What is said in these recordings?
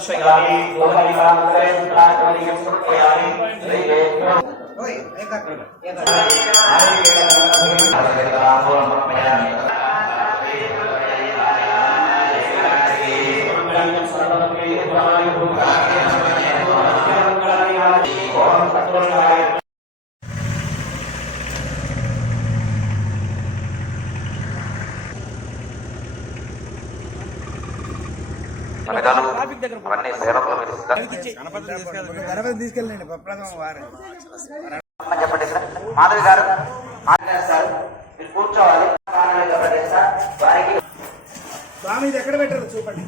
दर्शयामि गोहरिकान्तरे सुत्राकमणिं समर्पयामि श्रीवेद्यो ओय అవన్నీ సేవకులు తీసుకెళ్ళండి చెప్పండి మాధవి గారు సార్ మీరు కూర్చోవాలి వారికి స్వామి ఇది ఎక్కడ పెట్టారు చూపండి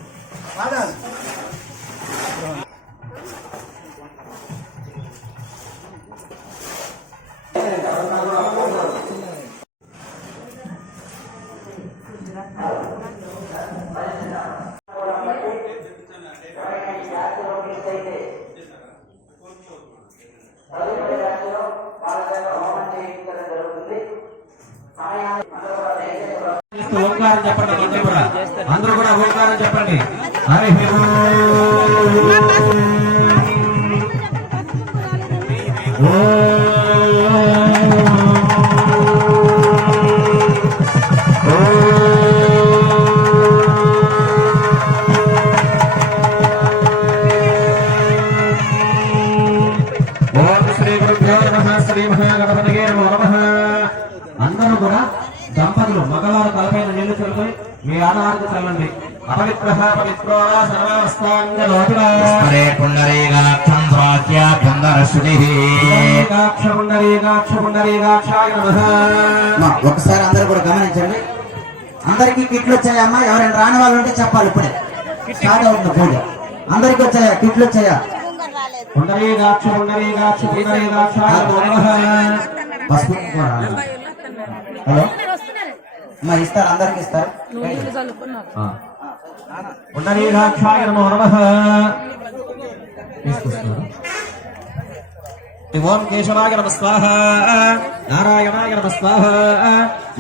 ఓంకారం చెప్పండి అందరూ కూడా ఓంకారం చెప్పండి హరి ఓం శ్రీ గురుభ్యో నమః శ్రీ మహాగణపతయే నమో నమః. అందరూ కూడా దంపతులు మగవారు తలపైన నీళ్లు చల్లుకొని మీ ఆధారానికి చల్లండి. అపవిత్ర పవిత్రో ఒకసారి అందరూ కూడా గమనించండి. అందరికీ కిట్లు వచ్చాయమ్మా. ఎవరైనా రాని వాళ్ళు ఉంటే చెప్పాలి. ఇప్పుడే స్టార్ట్ అవుతుంది పూజ. అందరికి వచ్చాయా కిట్లు వచ్చాయా? హలో అమ్మా ఇస్తారు, అందరికి ఇస్తారు. ఓం కేశవాయ నమః స్వాహ, నారాయణాయ నమః స్వాహ,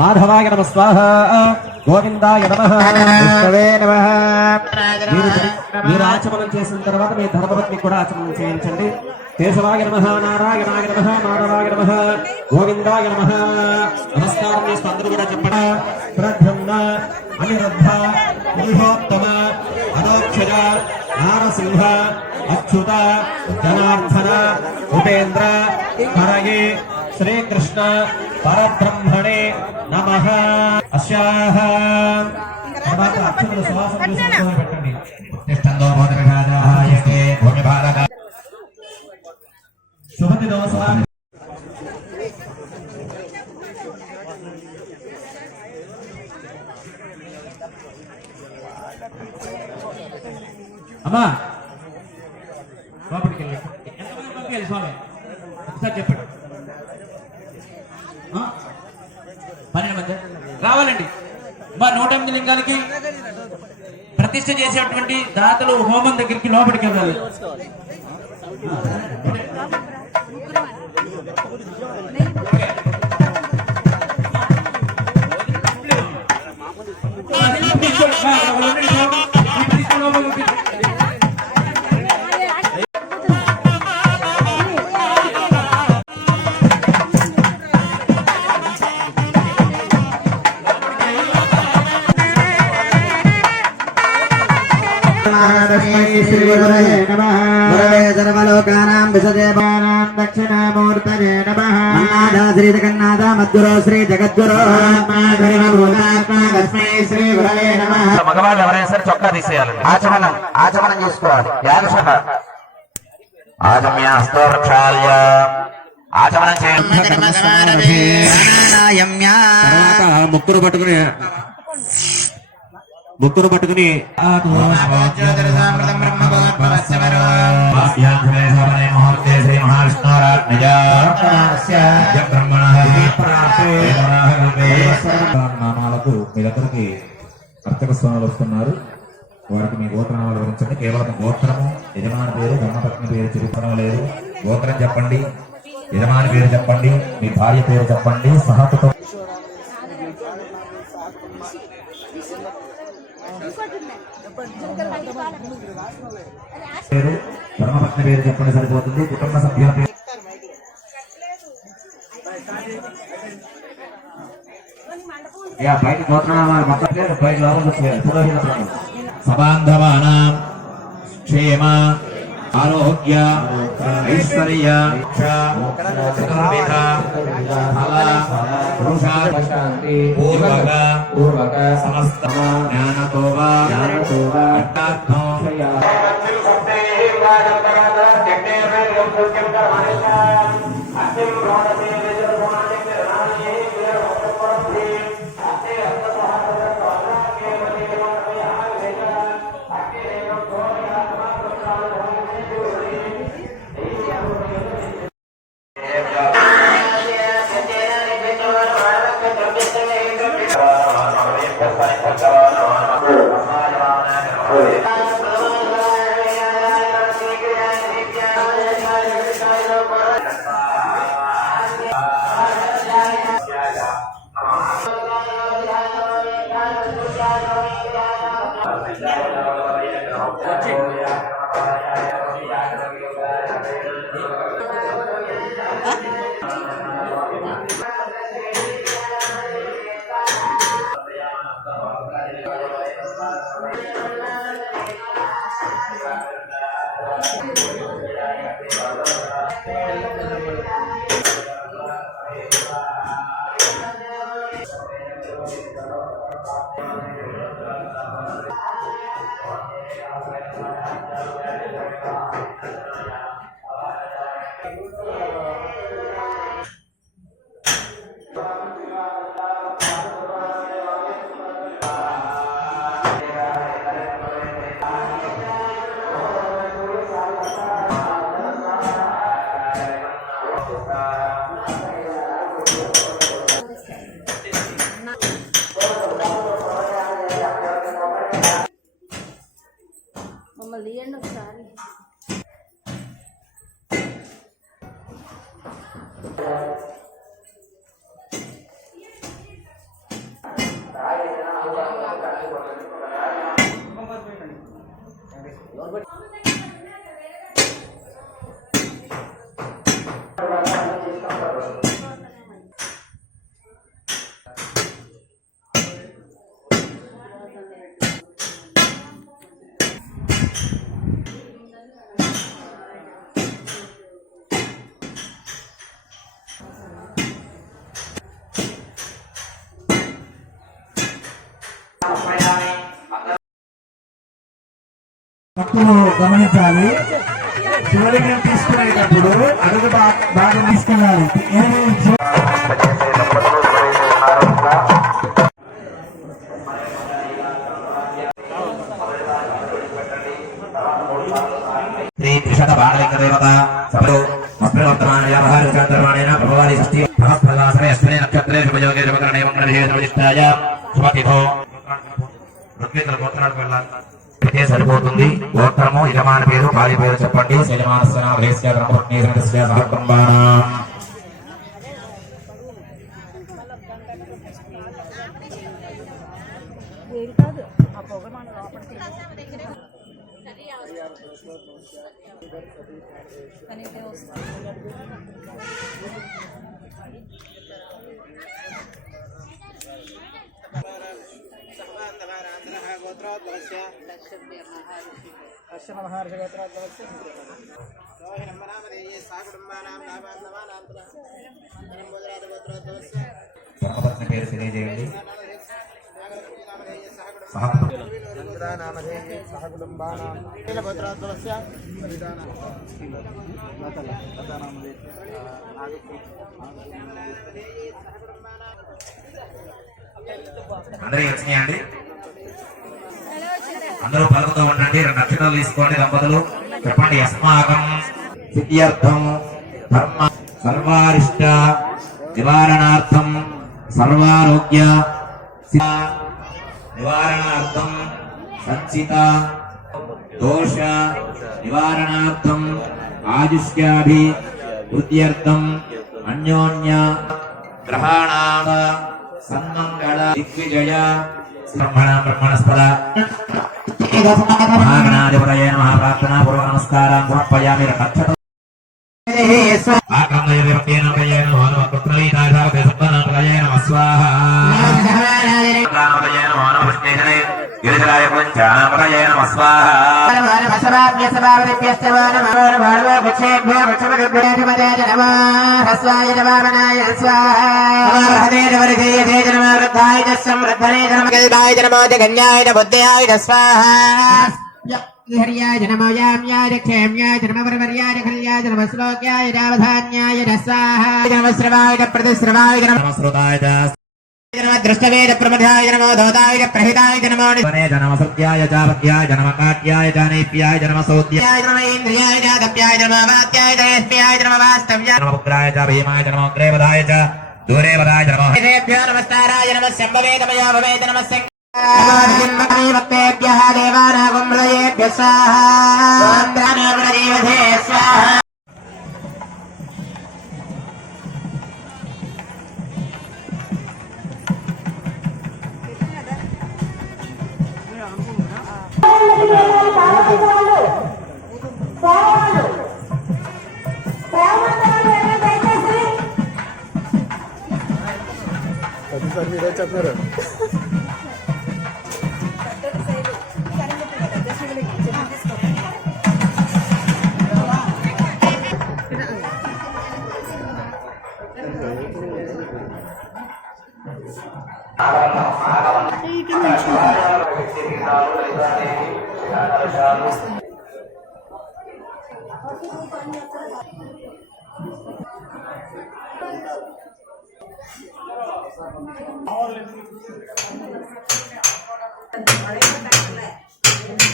మాధవాయ నమః స్వాహ, గోవిందాయ నమః, విష్ణవే నమః. మీరు ఆచమనం చేసిన తర్వాత మీ ధర్మపత్ని కూడా ఆచమనం చేయించండి. కేశవాయ నమః, నారాయణాయ నమః, మాధవాయ నమః, గోవిందాయ నమః. నమస్కారం చేస్తూ అందరూ కూడా చెప్పండి. ప్రద్యుమ్న, అనిరుద్ధ, పురుషోత్తమ, అనోక్షజ, నారసింహ, అచ్యుత, జనార్దన, ఉపేంద్ర, హరయే, శ్రీకృష్ణ పరబ్రహ్మణే నమః. అస్యాహ తర్వాత అక్షతుల సువాసన పెట్టండి. శుభతి దోస అమ్మా లోపలికి వెళ్ళి ఎంతమంది పంపించాలి స్వామి ఒకసారి చెప్పండి. 12 మంది రావాలండి. 108 లింగాలకి ప్రతిష్ఠ చేసేటువంటి దాతలు హోమం దగ్గరికి లోపలికి వెళ్ళాలి. సర్వలోకానాం విశదేవానాం దక్షిణామూర్తయే నమః. అన్నాదా శ్రీ జగన్నాథ మద్గురో శ్రీ జగద్గురో శ్రీ గురవే నమః. మగవాళ్ళు ఎవరైనా సరే చొక్కా తీసేయాలండి. ఆచమనం చేసుకోవాలి. యాగశత ఆగమ్య హస్తోరక్షాల్య ఆచమనం చేయండి. ముక్కును పట్టుకుని నామాలకు మీ దగ్గరికి అర్చక స్వాములు వస్తున్నారు. వారికి మీ గోత్రనామాలు వివరించండి. కేవలం గోత్రము, యజమాని పేరు, ధర్మపత్ని పేరు చెప్పడం లేదు. గోత్రం చెప్పండి, యజమాని పేరు చెప్పండి, మీ భార్య పేరు చెప్పండి. సహకుటుంబ పేరు ధర్మపత్ని పేరు చెప్పండి సరిపోతుంది. కుటుంబ సభ్యుల పేరు బయట గోత్రనామాలు మొత్తం పేరు బయట లోపలికి పురోహిత సబాంధవానాం క్షేమ ఆరోగ్య ఐశ్వర్య చతుర్విధ ఫల పూర్వక సమస్త జ్ఞానతో అర్థార్థం మమ్మల్ని తీయండి ఒకసారి. భక్తులు గమనించాలి. శివలింగం తీసుకునేటప్పుడు అడుగు భాగం తీసుకెళ్ళాలి. శ్రీ త్రిశత బాణలింగ దేవత సభలో మస్త్రవర్తమాన వ్యాపార చంద్రమాణేన ప్రభవాది షష్ఠి సహస్రదాసరే అశ్విని నక్షత్రే శుభయోగే శుభకరణే మంగళ విశేష శుభతిథో ఋగ్వేదుల గోత్రాలకు వెళ్ళాలి. అయితే సరిపోతుంది. గోత్రము యజమాని పేరు భార్య పేరు చెప్పండి. యజమానస్య ధర్మపత్ని సహకుటుంబానాం ధర్మపత్ని పేరు తెలియజేయండి. అందరికీ వచ్చినాయండి. అందరూ పలుకుతూ ఉండండి. 2 అక్షరాలు తీసుకోండి. దంపతులు చెప్పండి. అస్మాకం సిద్ధ్యర్థం ధర్మ సర్వారిష్ట నివారణార్థం సర్వారోగ్య నివారణార్థం సంచిత దోష నివారణార్థం ఆయుష్యాభి వృద్ధ్యర్థం అన్యోన్య గ్రహాణాం సన్మంగళ దిగ్విజయ బ్రహ్మణస్పద మహాగణాధిపతయే నమః ప్రార్థనా పూర్వక నమస్కారం సమర్పయామి రక్షత ఆకందయేన కయేన మానవ కృత్రలీతాధారతే సప్తనామకయేన స్వాహా నామకయేన మానవ విష్ణేజనే గిరిజరాయ పంచానామకయేన స్వాహా हरियाय नमो याम्याय क्षेम्याय नमवरवर्याय खल्याय नमस्लोक्याय रावधान्याय स्वाहा नमस्रवाय प्रतिस्रवाय नमस्रुताय नमः दृष्टवेद प्रमदाय नमो दोदाय प्रहिताय नमो वने जनमसत्याय चावत्याय जनमकाट्याय जानेप्याय जनमसोद्याय नमः इंद्रियाय दप्याय नमः वात्याय दयस्याय नमः वास्तव्याय जनमपुत्राय च भीमाय जनमग्रेवदाय च दूरेवदाय नमः देवेभ्यो नमस्काराय नमः शम्भवेद मया भवेद नमः भक्तेभ्यः देवानागं हृदयेभ्यः स्वाहा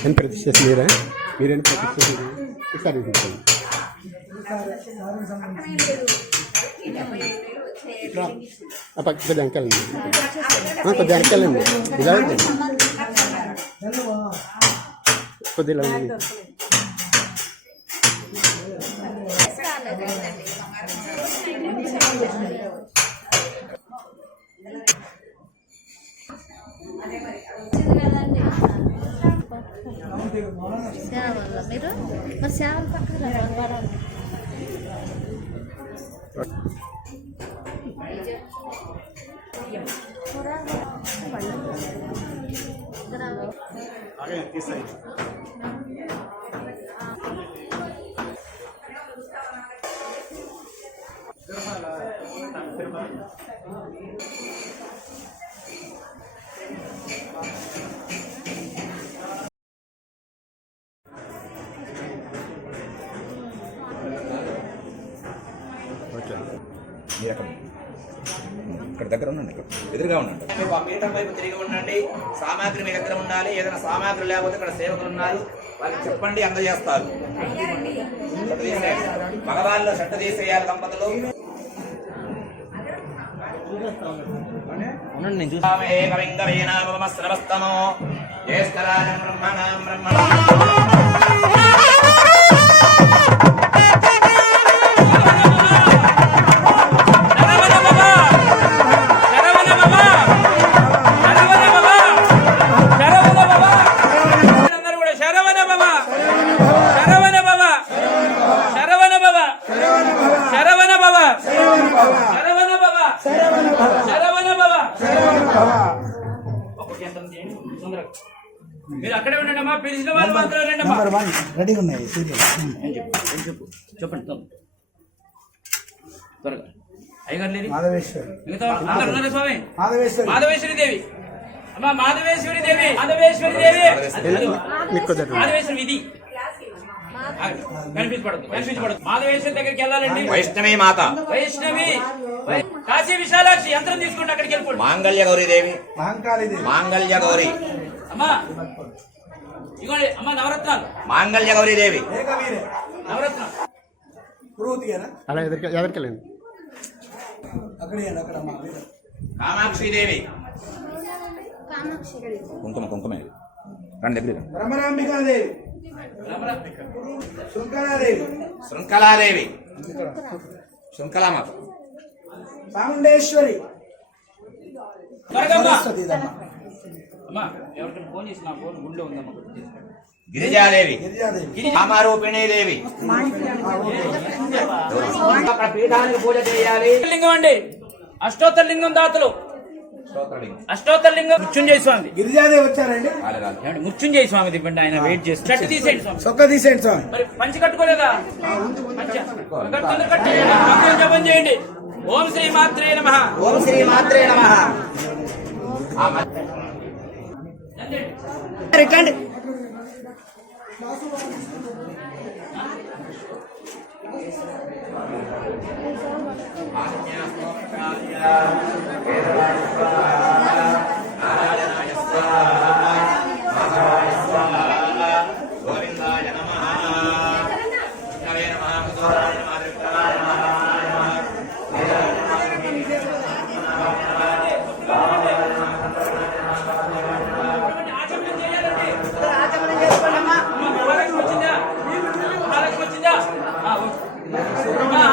అని ప్రతిష్ఠ మీరా మీరేం ప్రతిష్ఠ ఒకసారి తీసుకోండి కొద్దిగా వెనకాలండి కొద్దిగా వెనకాలండి ఇలా కొద్దిగా సేవల్లో మీరు మరి సేవల పక్కన ఇక్కడ దగ్గర ఉండండి, ఎదురుగా ఉండండి. పీఠం వైపు తిరిగి ఉండండి. సామాగ్రి మీ దగ్గర ఉండాలి. ఏదైనా సామాగ్రి లేకపోతే ఇక్కడ సేవకులు ఉన్నారు, వాళ్ళకి చెప్పండి, అందజేస్తారు. మగవాళ్ళు షట్టు తీసేయాలి. దంపతులు మీరు అక్కడే ఉండండి అమ్మా. పిలిచిన వాళ్ళు మాత్రం రండి అమ్మా. రెడీగా ఉన్నాయి చెప్పండి త్వరగా. అయ్యగారు లేని మాధవేశ్వరి మిగతా అందరు ఉన్నారా స్వామి? మాధవేశ్వరి దేవి అమ్మా. మాధవేశ్వరి దేవి, మాధవేశ్వరి దేవి, మాధవేశ్వరి విధి కనిపించబడదు. మాధవేశ్వరి దగ్గరికి వెళ్ళాలండి. వైష్ణవి మాత, వైష్ణవి, కాశీ విశాలాక్షి యంత్రం తీసుకోండి, అక్కడికి వెళ్ళిపోండి. మాంగళ్య గౌరీ దేవి, మాంగళ్య గౌరీ అమ్మా. ఇగోండి అమ్మా, నవరత్నాలు. మాంగళ్య గౌరీ దేవి, నవరత్నాలు. అలా ఎదరికెళ్ళండి. కామాక్షి దేవి, కుంకుమ కుంకుమే రండి దగ్గర. రమరాంబికాదేవి, శృంఖలాదేవి, శృంఖలామాత, చాముండేశ్వరి, అమ్మా ఎవరికైనా ఫోన్ చేసి నా ఫోన్ గుండె ఉందమ్మా గిరిజాదేవి కామారూపిణీదేవి అక్కడ పీఠానికి పూజ చేయాలి. లింగం అండి, అష్టోత్తర లింగం దాతలు, అష్టోత్తర లింగం మృత్యుంజయ స్వామి. గిరిజాదేవి వచ్చారండి. ఏమండి మృత్యుంజయ స్వామి దివ్వండి, ఆయన వెయిట్ చేసి షర్ట్ తీసేయండి స్వామి. చొక్క తీసేయండి స్వామి. మరి పంచి కట్టుకోలేదా? మంత్రం జపం చేయండి. ఓం శ్రీ మాత్రే నమః. ఓం శ్రీ మాత్రే నమః. రిటండి. గోవిందాయ నమః. హరే నమః.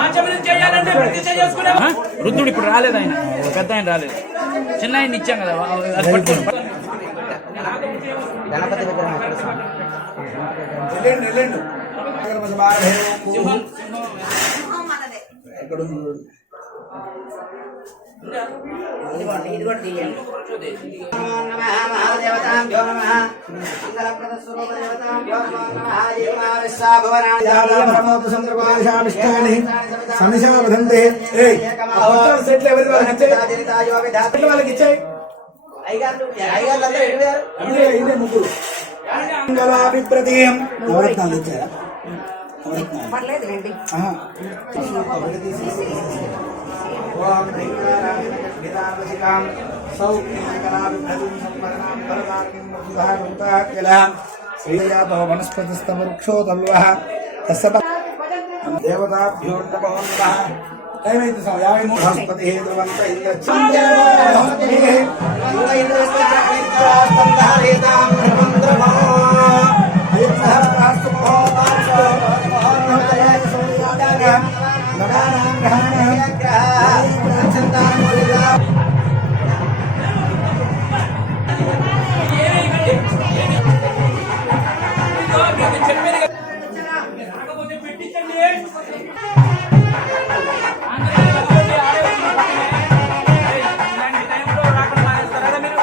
ఆచమనం చేయాలంటే ప్రతిష్ట చేసుకునే వృద్ధుడు ఇప్పుడు రాలేదు, ఆయన పెద్ద ఆయన రాలేదు, చిన్న ఆయన ఇచ్చాం కదా అది పట్టుకోండి. గణపతి విగ్రహం ఎక్కడ స్వామి? వెళ్ళండి. సింహం ఎక్కడ ఉంది? ఇది కూడా తీయండి. మహాదేవతాభ్యో నమః. మంగళప్రదస్వరూప దేవతాభ్యో నమః. వాళ్ళకి ఇచ్చాయి. ముగ్గురు మంగళాభిప్రదీయం నవరత్నాలు ఇచ్చారా? ఏమైంది బృహస్పతి కాకపోతే పెట్టించండి. ఇలాంటి టైంలో రాకుండా మానేస్తారా మీరు?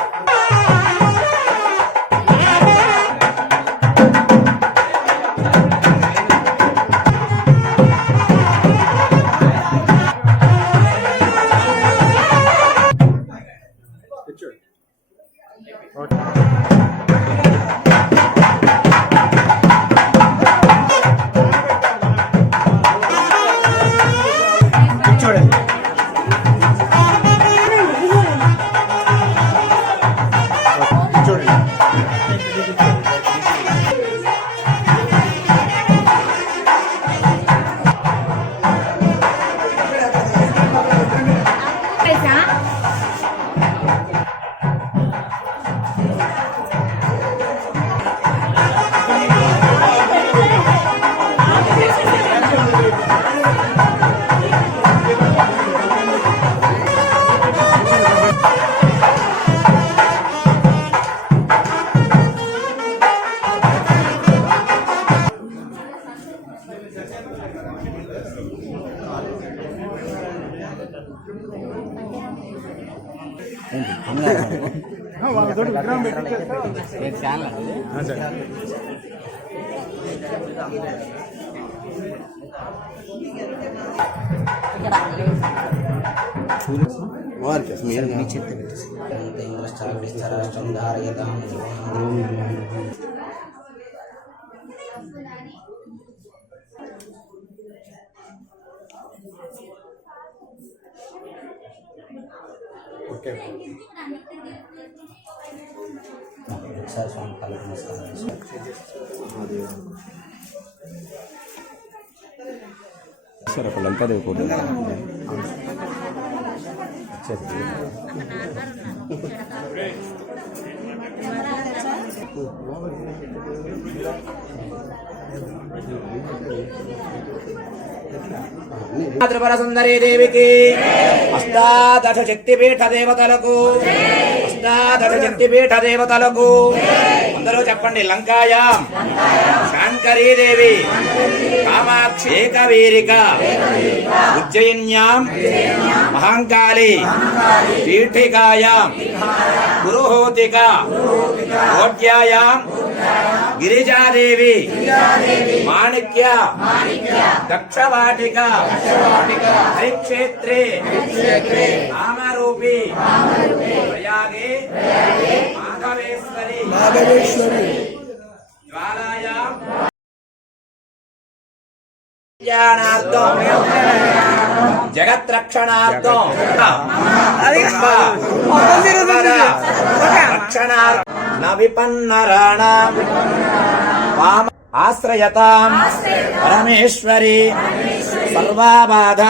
ఒకసారి స్వామి కళ్ళకు నమస్కారం సార్ అక్కడ లంకాదేవి ఫోటో త్రిపుర సుందరీ దేవికి అష్టాదశ శక్తిపీఠ దేవతలకు ద్వాదశ శక్తిపీఠ దేవతలకు అందరూ చెప్పండి. లంకాయాం శాంకరీదేవి, కామాక్షి ఏకవీరిక, ఉజ్జయిన్యాం మహాంకాళి, పీఠికాయాం పురుహూతిక, కోట్యాయాం గిరిజాదేవి, మాణిక్య దక్షవాటిక, హరిక్షేత్రే నామరూపి, ప్రయాగే మాధవేశ్వరి, జ్వాలాయాం జ్ఞానార్థం జగత్రక్షణార్థం రక్షణార్థం న విపన్నరాణాం వామ ఆశ్రయతాం పరమేశ్వరి, సర్వాబాధ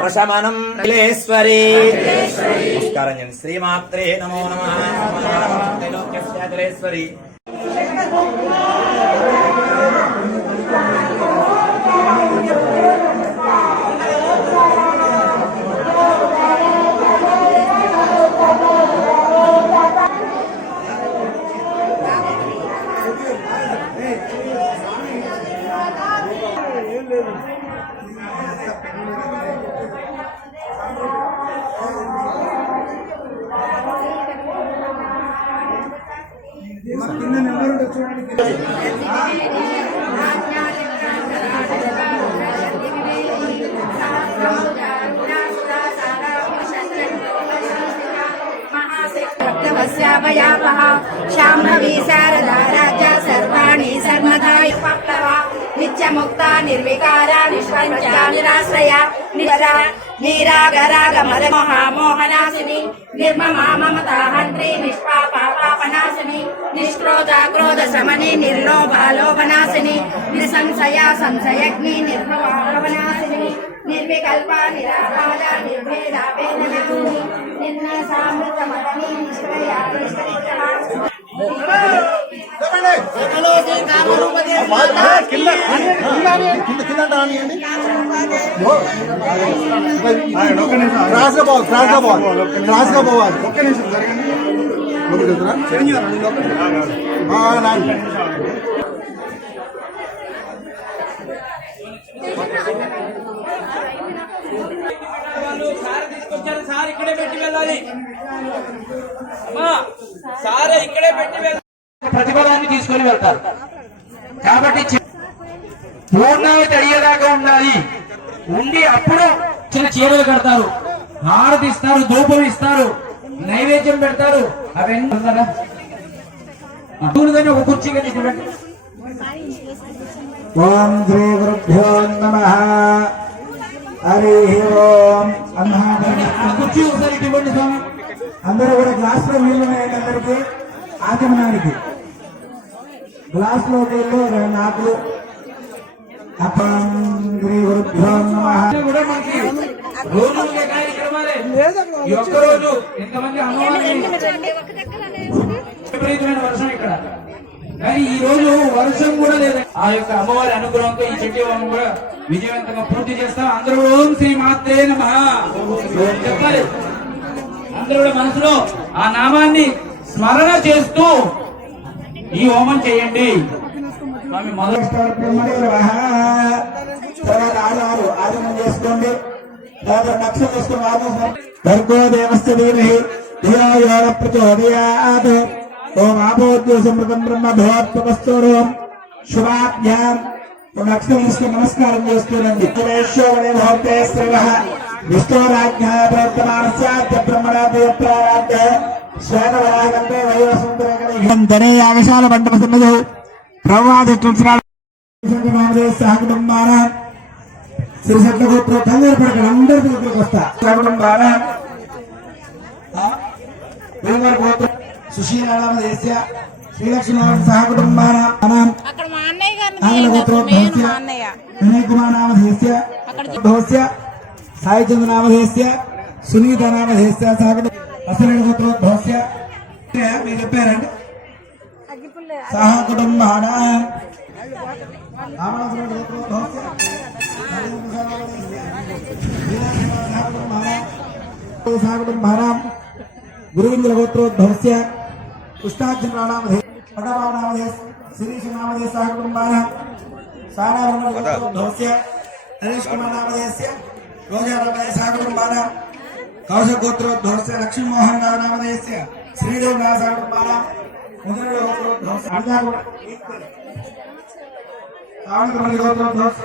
ప్రశమనం శ్రీలేశ్వరి. నమస్కారం చేయండి. శ్రీమాత్రే నమో నమః. త్రైలోక్యశ్రీ. శాంభవి శారదా రాజ్య సర్వాణి సర్వదా పప్లవ నిత్యముక్త నిర్వికార నిష్పంచ నిరాశ్రయ నీరాగరాగ మోహనాశిని నిర్మమా మమతా హంత్రి నిష్పాప పాపనాశిని నిష్క్రోధ క్రోధ శమని నిర్లోభాలోభనాశిని నిసంశయ సంశయగ్ని నిర్భవాలోభనాశిని నిర్వికల్ప నిరాహార నిర్భేద వేదనాశిని నిర్ణసామృత మదని నిష్క్రయ పోవాలి. ఒక్క నిమిషం సార్ తీసుకొచ్చారు. సార్ ఇక్కడే పెట్టి వెళ్ళాలి. అమ్మా సార్ ఇక్కడే పెట్టి వెళ్ళాలి. ప్రతిఫలాన్ని తీసుకొని వెళ్తారు. కాబట్టి పూర్ణావతి అయ్యేదాకా ఉండాలి. ఉండి అప్పుడు చిన్న చీరలు కడతారు, హారతి ఇస్తారు, ధూపం ఇస్తారు, నైవేద్యం పెడతారు. అవన్నీ ఒక కుర్చీ కానీ చూడండి. ఓం శ్రీ గురుభ్యో నమః. హరి ఓం. కుర్చీ ఒకసారి ఇవ్వండి స్వామి. అందరూ కూడా గ్లాస్ లో నీళ్లు ఉన్నాయండి. అందరికి ఆచమనానికి గ్లాస్ లో నీళ్లు నాకు. శ్రీ గురుభ్యో నమః. కూడా మనకి రోజు ఉండే కార్యక్రమాలే. ఈ ఒక్క రోజు ఇంతమంది అమ్మవారిని విపరీతమైన వర్షం ఇక్కడ, కానీ ఈ రోజు వర్షం కూడా లేదు. ఆ యొక్క అమ్మవారి అనుగ్రహంతో ఈ చెట్టు కూడా విజయవంతంగా పూర్తి చేస్తాం. అందరూ ఓం శ్రీ మాత్రే నమః చెప్పాలి. అందరూ కూడా మనసులో ఆ నామాన్ని స్మరణ చేస్తూ ఈ హోమం చేయండి. స్వామి మొదలు ఆగమనం చేసుకోండి. నక్షత్రం చేసుకుని భర్గో దేవస్య ధీమహి ధియో యో నః ప్రచోదయాత్. ఓం ఆపోద్యోసమృతం బ్రహ్మ భవత్వస్తోరం శుభాభ్యాం. నక్షత్రం తీసుకుని నమస్కారం చేస్తూనండి. ముహూర్తే శ్రీవ విష్ణోరాజ్ఞ ప్రవర్తమానస్యాద్య బ్రహ్మణాద్య శ్వేతవరాగంటే వయోసుందరే యాగశాల మండప సన్నదు ప్రవాదిస్తున్నాడు. సహ కుటుంబాన శ్రీ సత్యగోత్ర కంగారు పడకండి. అందరి దగ్గరికి వస్తా. సహ కుటుంబాన గోత్ర సుశీలాదేశ్య శ్రీలక్ష్మీ సహ కుటుంబాన ఆంగ్లగోత్రోద్భవస్య వినయ్ కుమార్ నామధేస్య దోస్య సాయిచంద్ర నామధేస్య సునీత నామధేస్య సహ అసలు గోత్రోద్భవస్య మీరు చెప్పారండి. సహ కుటుంబాన గురువిందుల గోత్రోద్భవస్య పుష్టార్జునామధే శ్రీశనామధే సహ కుటుంబాన సారావరణ గోత్రోద్భవస్య నరేష్ కుమార్ నామధేయస్య రోజారామధే సహ కుటుంబాన కౌశ గోత్రోద్భవస్య లక్ష్మీమోహన్ నామధేయస్య శ్రీదేవి నామ సహ కుటుంబాన ముద్ర గోత్రోద్భవస్య సావణి గోత్రోద్భవస్య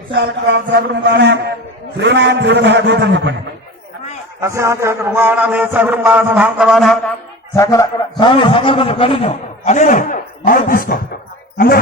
విశాఖ సహ కుటుంబాన శ్రీమాన్ త్రివధ గోత్రం చెప్పండి సకల స్వామి సకల కొంచెం కంటిన్యూ అదే మాకు తీసుకో అందరూ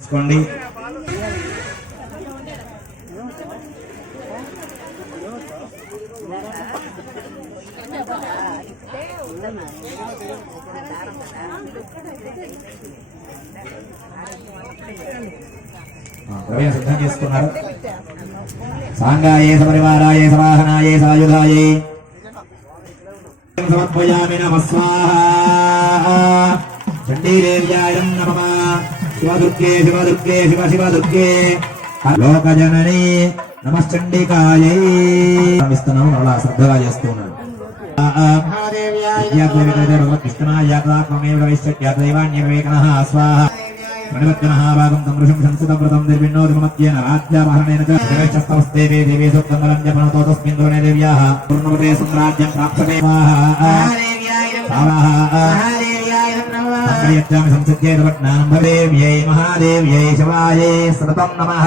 తీసుకోండి. ద్రవ్యం సిద్ధం చేసుకున్నారు. సాంగాయే సపరివారాయే సవాహనాయే సాయుధాయే సమర్పయామి నమః స్వాహా. చండీదేవ్యాయ నమః. శివదుర్గే శివదుర్గే శివ శివదుర్గే లోకజనని నమశ్చండికాయై. ఇస్తున్నాము, అలా శ్రద్ధగా చేస్తూ ఉన్నాడు. భాగం తమృషం సంస్కృతం నిర్విన్నోదిమత్యేన రాజ్యామహరణేన చ శ్రేష్ఠస్తవస్తేవే దేవే సూక్తంబలం జపనతో తస్మిన్ లోనే దేవ్యాః పూర్ణమతే సామ్రాజ్యం ప్రాప్తమే. సంప్రయచ్చామి సంసిద్ధ్యేత జ్ఞానం భవేవ్యై మహాదేవ్యై శివాయై సతతం నమః.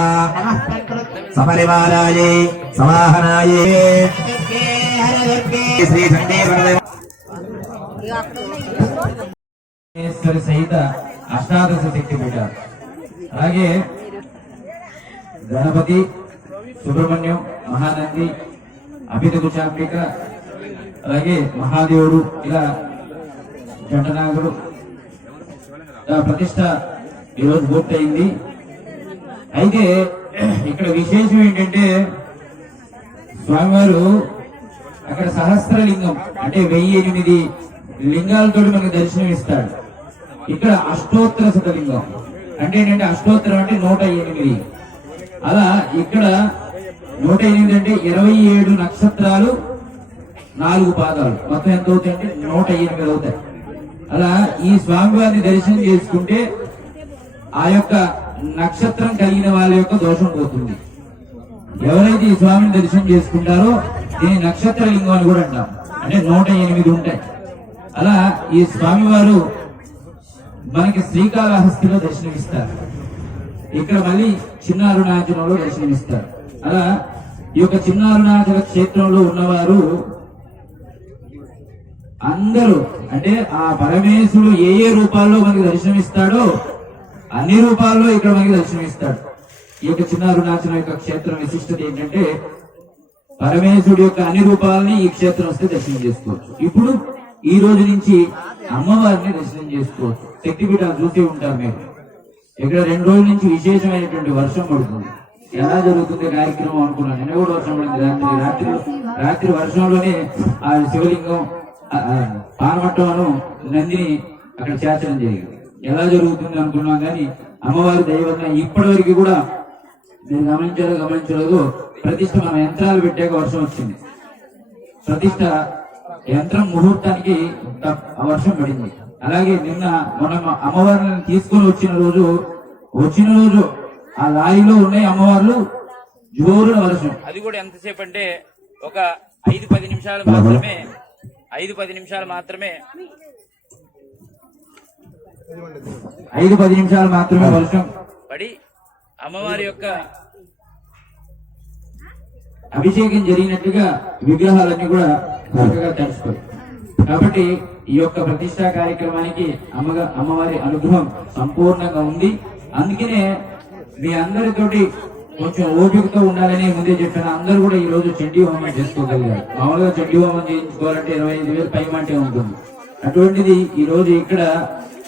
సపరివారాయై సవాహనాయై శ్రీ చండీశ్వరి సహిత అష్టాదశ శక్తి పీఠాలు. అలాగే గణపతి, సుబ్రహ్మణ్యం, మహానంది, అభిదకు చాంపిక, అలాగే మహాదేవుడు, ఇలా జంటనాగుడు ప్రతిష్ట ఈరోజు పూర్తయింది. అయితే ఇక్కడ విశేషం ఏంటంటే స్వామివారు అక్కడ సహస్రలింగం అంటే 1008 లింగాలతో మనకు దర్శనం ఇస్తాడు. ఇక్కడ అష్టోత్తర శతలింగం అంటే ఏంటంటే అష్టోత్తరం అంటే 108. అలా ఇక్కడ 108 అంటే 27 నక్షత్రాలు 4 పాదాలు మొత్తం ఎంత అవుతాయి అంటే 108 అవుతాయి. అలా ఈ స్వామివారిని దర్శనం చేసుకుంటే ఆ యొక్క నక్షత్రం కలిగిన వాళ్ళ యొక్క దోషం పోతుంది. ఎవరైతే ఈ స్వామిని దర్శనం చేసుకుంటారో దీని నక్షత్ర లింగం అని కూడా అంటాం. అంటే 108 ఉంటాయి. అలా ఈ స్వామివారు మనకి శ్రీకాళహస్తిలో దర్శనమిస్తారు. ఇక్కడ మళ్ళీ చిన్న అరుణాచలంలో దర్శనమిస్తారు. అలా ఈ యొక్క చిన్న అరుణాచల క్షేత్రంలో ఉన్నవారు అందరూ అంటే ఆ పరమేశ్వరుడు ఏ ఏ రూపాల్లో మనకి దర్శనమిస్తాడో అన్ని రూపాల్లో ఇక్కడ మనకి దర్శనమిస్తాడు. ఈ యొక్క చిన్న అరుణాచలం యొక్క క్షేత్రం విశిష్టత ఏంటంటే పరమేశ్వరుడు యొక్క అన్ని రూపాలని ఈ క్షేత్రం వస్తే దర్శనం చేసుకోవచ్చు. ఇప్పుడు ఈ రోజు నుంచి అమ్మవారిని దర్శనం చేసుకోవచ్చు. శక్తిపీఠాలు చూసే ఉంటారు మీరు. ఇక్కడ 2 రోజుల నుంచి విశేషమైనటువంటి వర్షం పడుతుంది. ఎలా జరుగుతుంది కార్యక్రమం అనుకున్నాను. నిన్న కూడా వర్షం పడింది. రాత్రి వర్షంలోనే ఆ శివలింగం పానమట్టను నందిని అక్కడ చేర్చడం జరిగింది. ఎలా జరుగుతుంది అనుకున్నాం కానీ అమ్మవారి దైవం ఇప్పటి వరకు కూడా మీరు గమనించలేదు. ప్రతిష్ట మనం యంత్రాలు పెట్టాక వర్షం వచ్చింది. ప్రతిష్ట యంత్రం ముహూర్తానికి వర్షం పడింది. అలాగే నిన్న మనం అమ్మవారిని తీసుకొని వచ్చిన రోజు ఆ లారీలో ఉన్నాయి అమ్మవార్లు జోరున వర్షం. అది కూడా ఎంతసేపు అంటే ఒక 5-10 నిమిషాలు మాత్రమే 5-10 నిమిషాలు మాత్రమే వర్షం పడి అమ్మవారి యొక్క అభిషేకం జరిగినట్టుగా విగ్రహాలన్నీ కూడా చక్కగా తడిచిపోయి. కాబట్టి ఈ యొక్క ప్రతిష్టా కార్యక్రమానికి అమ్మవారి అనుగ్రహం సంపూర్ణంగా ఉంది. అందుకనే మీ అందరితోటి కొంచెం ఓపికతో ఉండాలని ముందే చెప్పాను. అందరూ కూడా ఈ రోజు చండీ హోమం చేసుకోగలిగారు. మామూలుగా చండీ హోమం చేయించుకోవాలంటే 25,000 పైమాటే ఉంటుంది. అటువంటిది ఈ రోజు ఇక్కడ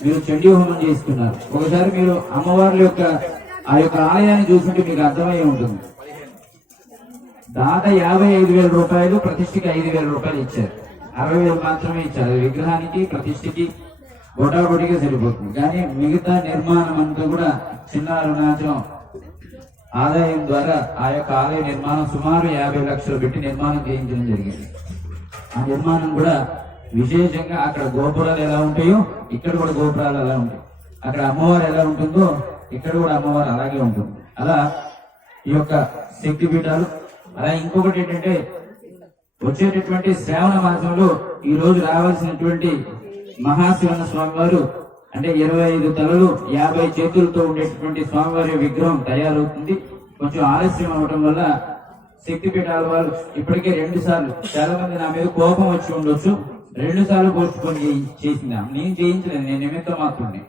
మీరు చండీ హోమం చేస్తున్నారు. ఒకసారి మీరు అమ్మవారి యొక్క ఆ యొక్క ఆలయాన్ని చూస్తుంటే మీకు అర్థమయ్యే ఉంటుంది. దాత 55,000 రూపాయలు, ప్రతిష్ఠకి 5,000 రూపాయలు ఇచ్చారు. 60,000 మాత్రమే ఇచ్చారు. విగ్రహానికి ప్రతిష్ఠకి గొటాగొటిగా సరిపోతుంది. కానీ మిగతా నిర్మాణం అంతా కూడా చిన్న అరుణాచలం ఆదాయం ద్వారా ఆ యొక్క ఆలయ నిర్మాణం సుమారు 50 లక్షలు పెట్టి నిర్మాణం చేయించడం జరిగింది. ఆ నిర్మాణం కూడా విశేషంగా అక్కడ గోపురాలు ఎలా ఉంటాయో ఇక్కడ కూడా గోపురాలు ఎలా ఉంటాయి. అక్కడ అమ్మవారు ఎలా ఉంటుందో ఇక్కడ కూడా అమ్మవారు అలాగే ఉంటుంది. అలా ఈ యొక్క శక్తిపీఠాలు. అలా ఇంకొకటి ఏంటంటే వచ్చేటటువంటి శ్రావణ మాసంలో ఈ రోజు రావాల్సినటువంటి మహాశివన స్వామి వారు అంటే 25 తలలు 50 చేతులతో ఉండేటటువంటి స్వామివారి విగ్రహం తయారవుతుంది. కొంచెం ఆలస్యం అవడం వల్ల శక్తిపీఠాల వారు ఇప్పటికే 2 సార్లు చాలా మంది నా మీద కోపం వచ్చి ఉండొచ్చు. 2 సార్లు పోస్ట్పోన్ చేసిందా. నేను చేయించలేదు, నేను నిమిత్తం మాత్రమే.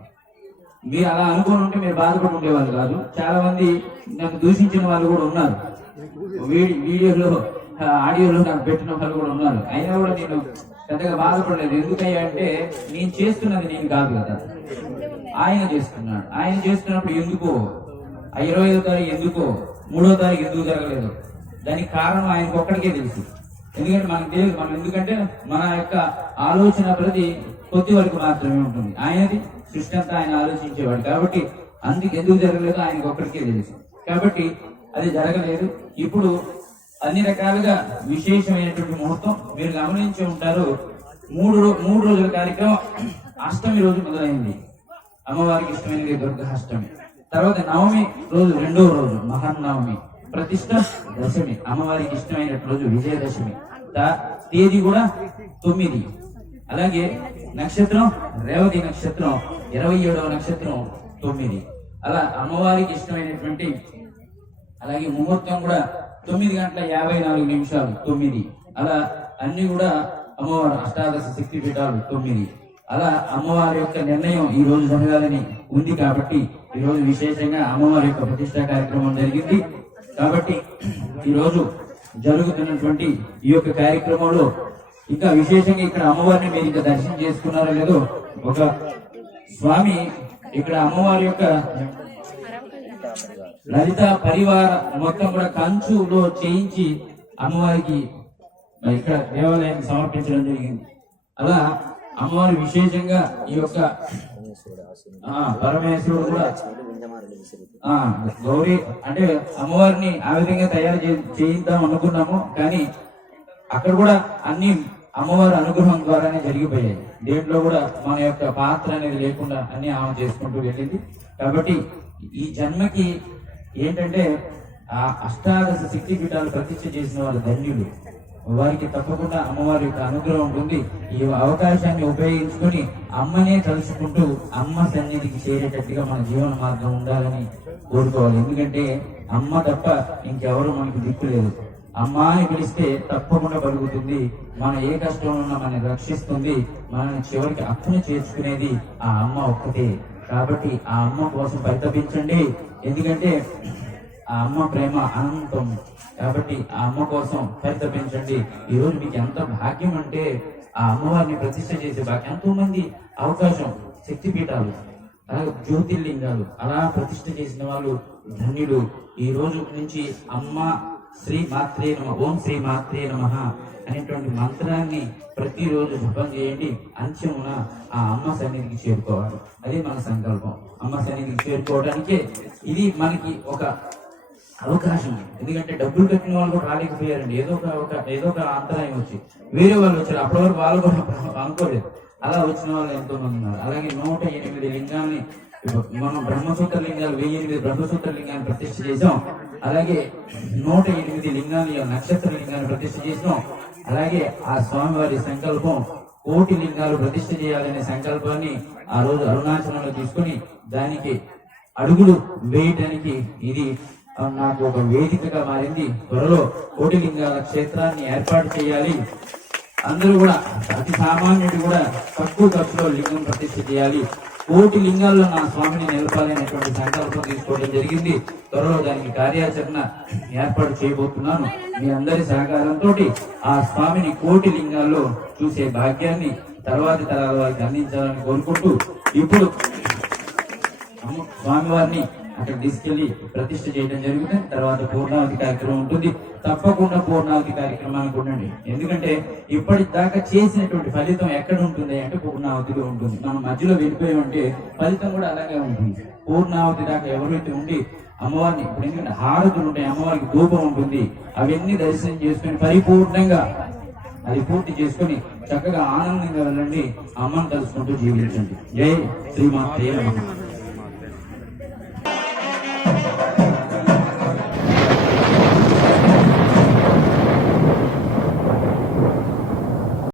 మీరు అలా అనుకుని ఉంటే మీరు బాధపడి ఉండేవాళ్ళు కాదు. చాలా మంది నన్ను దూషించిన వాళ్ళు కూడా ఉన్నారు. వీడియోలో ఆడియోలో నాకు పెట్టిన వాళ్ళు కూడా ఉన్నారు. అయినా కూడా నేను పెద్దగా బాధపడలేదు. ఎందుకయ్యా అంటే నేను చేస్తున్నది నేను కాదు కదా, ఆయన చేస్తున్నాడు. ఆయన చేస్తున్నప్పుడు ఎందుకో 25వ తారీఖు ఎందుకో 3వ తారీఖు ఎందుకు జరగలేదు దానికి కారణం ఆయనకు ఒక్కడికే తెలుసు. ఎందుకంటే మనకు తెలియదు. మనం ఎందుకంటే మన యొక్క ఆలోచన ప్రతి కొద్ది వరకు మాత్రమే ఉంటుంది. ఆయనది సృష్టి అంతా ఆయన ఆలోచించేవాడు. కాబట్టి అందుకు ఎందుకు జరగలేదు ఆయనకు ఒక్కడికే తెలుసు. కాబట్టి అది జరగలేదు. ఇప్పుడు అన్ని రకాలుగా విశేషమైనటువంటి ముహూర్తం మీరు గమనించి ఉంటారు. 3 రోజుల కార్యక్రమం అష్టమి రోజు మొదలైంది. అమ్మవారికి ఇష్టమైనది దుర్గాష్టమి. తర్వాత నవమి రోజు 2వ రోజు మహానవమి. ప్రతిష్ట దశమి. అమ్మవారికి ఇష్టమైన రోజు విజయదశమి. తేదీ కూడా 9. అలాగే నక్షత్రం రేవతి నక్షత్రం 27వ నక్షత్రం 9. అలా అమ్మవారికి ఇష్టమైనటువంటి అలాగే ముహూర్తం కూడా 9:54 9. అలా అన్ని కూడా అమ్మవారు అష్టాదశ శక్తి పీఠాలు 9. అలా అమ్మవారి యొక్క నిర్ణయం ఈ రోజు జరగాలని ఉంది. కాబట్టి ఈ రోజు విశేషంగా అమ్మవారి యొక్క ప్రతిష్టా కార్యక్రమం జరిగింది. కాబట్టి ఈ రోజు జరుగుతున్నటువంటి ఈ యొక్క కార్యక్రమంలో ఇంకా విశేషంగా ఇక్కడ అమ్మవారిని మీరు ఇంకా దర్శనం చేసుకున్నారో లేదో, ఒక స్వామి ఇక్కడ అమ్మవారి యొక్క లలిత పరివార మొత్తం కూడా కంచులో చేయించి అమ్మవారికి ఇక్కడ దేవాలయాన్ని సమర్పించడం జరిగింది. అలా అమ్మవారి విశేషంగా ఈ యొక్క పరమేశ్వరుడు కూడా గౌరీ అంటే అమ్మవారిని ఆ విధంగా తయారు చేయిద్దాం అనుకున్నాము. కానీ అక్కడ కూడా అన్ని అమ్మవారి అనుగ్రహం ద్వారానే జరిగిపోయాయి. దేంట్లో కూడా మన యొక్క పాత్ర అనేది లేకుండా అన్ని ఆమె చేసుకుంటూ వెళ్ళింది. కాబట్టి ఈ జన్మకి ఏంటంటే ఆ అష్టాదశ శక్తి పీఠాలు ప్రతిష్ఠ చేసిన వాళ్ళు ధన్యులు. వారికి తప్పకుండా అమ్మవారి యొక్క అనుగ్రహం ఉంటుంది. ఈ అవకాశాన్ని ఉపయోగించుకొని అమ్మనే తలుచుకుంటూ అమ్మ సన్నిధికి చేరేటట్టుగా మన జీవన మార్గం ఉండాలని కోరుకోవాలి. ఎందుకంటే అమ్మ తప్ప ఇంకెవరు మనకు దిక్కు లేదు. అమ్మ అని పిలిస్తే తప్పకుండా పలుకుతుంది. మన ఏ కష్టంలో ఉన్నా మనల్ని రక్షిస్తుంది. మనల్ని చివరికి అప్పును చేర్చుకునేది ఆ అమ్మ ఒక్కటే. కాబట్టి ఆ అమ్మ కోసం పరితపించండి. ఎందుకంటే ఆ అమ్మ ప్రేమ అనంతం. కాబట్టి ఆ అమ్మ కోసం పరితపించండి. ఈ రోజు మీకు ఎంత భాగ్యం అంటే ఆ అమ్మవారిని ప్రతిష్ఠ చేసే భాగ్యం. ఎంతో మంది అవకాశం, శక్తిపీఠాలు, అలాగే జ్యోతిర్లింగాలు అలా ప్రతిష్ఠ చేసిన వాళ్ళు ధన్యులు. ఈ రోజు నుంచి అమ్మ శ్రీ మాత్రే నమ, ఓం శ్రీ మాత్రే నమః అనేటువంటి మంత్రాన్ని ప్రతిరోజు జపం చేయండి. అంత్యమున ఆ అమ్మ సన్నిధికి చేరుకోవాలి. అదే మన సంకల్పం. అమ్మ సన్నిధికి చేరుకోవడానికే ఇది మనకి ఒక అవకాశం. ఎందుకంటే డబ్బులు కట్టిన వాళ్ళు కూడా రాలేకపోయారండి. ఏదో ఒక అంతరాయం వచ్చి వేరే వాళ్ళు వచ్చారు. అప్పటి వరకు వాళ్ళు కూడా అనుకోలేదు. అలా వచ్చిన వాళ్ళు ఎంతో మంది ఉన్నారు. అలాగే 108 లింగాల్ని మనం బ్రహ్మసూత్ర లింగాలు 1008 బ్రహ్మసూత్ర లింగాన్ని ప్రతిష్ఠ చేసాం. అలాగే 108 లింగాలు నక్షత్ర లింగాన్ని ప్రతిష్ఠ చేసాం. అలాగే ఆ స్వామివారి సంకల్పం 1,000,000 లింగాలు ప్రతిష్ఠ చేయాలనే సంకల్పాన్ని ఆ రోజు అరుణాచలంలో తీసుకుని దానికి అడుగులు వేయటానికి ఇది నాకు ఒక వేదికగా మారింది. త్వరలో 1,000,000 లింగాల క్షేత్రాన్ని ఏర్పాటు చేయాలి. అందరూ కూడా అతి సామాన్యుడు కూడా తక్కువ ఖర్చులో లింగం ప్రతిష్ఠ చేయాలి. 1,000,000 లింగాల్లో నా స్వామిని నిలపాలనేటువంటి సంకల్పం తీసుకోవడం జరిగింది. త్వరలో దానికి కార్యాచరణ ఏర్పాటు చేయబోతున్నాను. మీ అందరి సహకారంతో ఆ స్వామిని 1,000,000 లింగాల్లో చూసే భాగ్యాన్ని తర్వాతి తరాల వారికి అందించాలని కోరుకుంటూ ఇప్పుడు స్వామివారిని అక్కడ తీసుకెళ్లి ప్రతిష్ఠ చేయడం జరుగుతుంది. తర్వాత పూర్ణావతి కార్యక్రమం ఉంటుంది. తప్పకుండా పూర్ణావతి కార్యక్రమానికి ఉండండి. ఎందుకంటే ఇప్పటిదాకా చేసినటువంటి ఫలితం ఎక్కడ ఉంటుంది అంటే పూర్ణావతిలో ఉంటుంది. మనం మధ్యలో వెళ్ళిపోయి ఉంటే ఫలితం కూడా అలాగే ఉంటుంది. పూర్ణావతి దాకా ఎవరైతే ఉండి అమ్మవారిని, ఇప్పుడు ఎందుకంటే హారతులు ఉంటాయి, అమ్మవారికి ధూపం ఉంటుంది, అవన్నీ దర్శనం చేసుకుని పరిపూర్ణంగా అది పూర్తి చేసుకుని చక్కగా ఆనందంగా వెళ్ళండి. అమ్మను తలుచుకుంటూ జీవించండి. జై శ్రీమాత్రే నమః.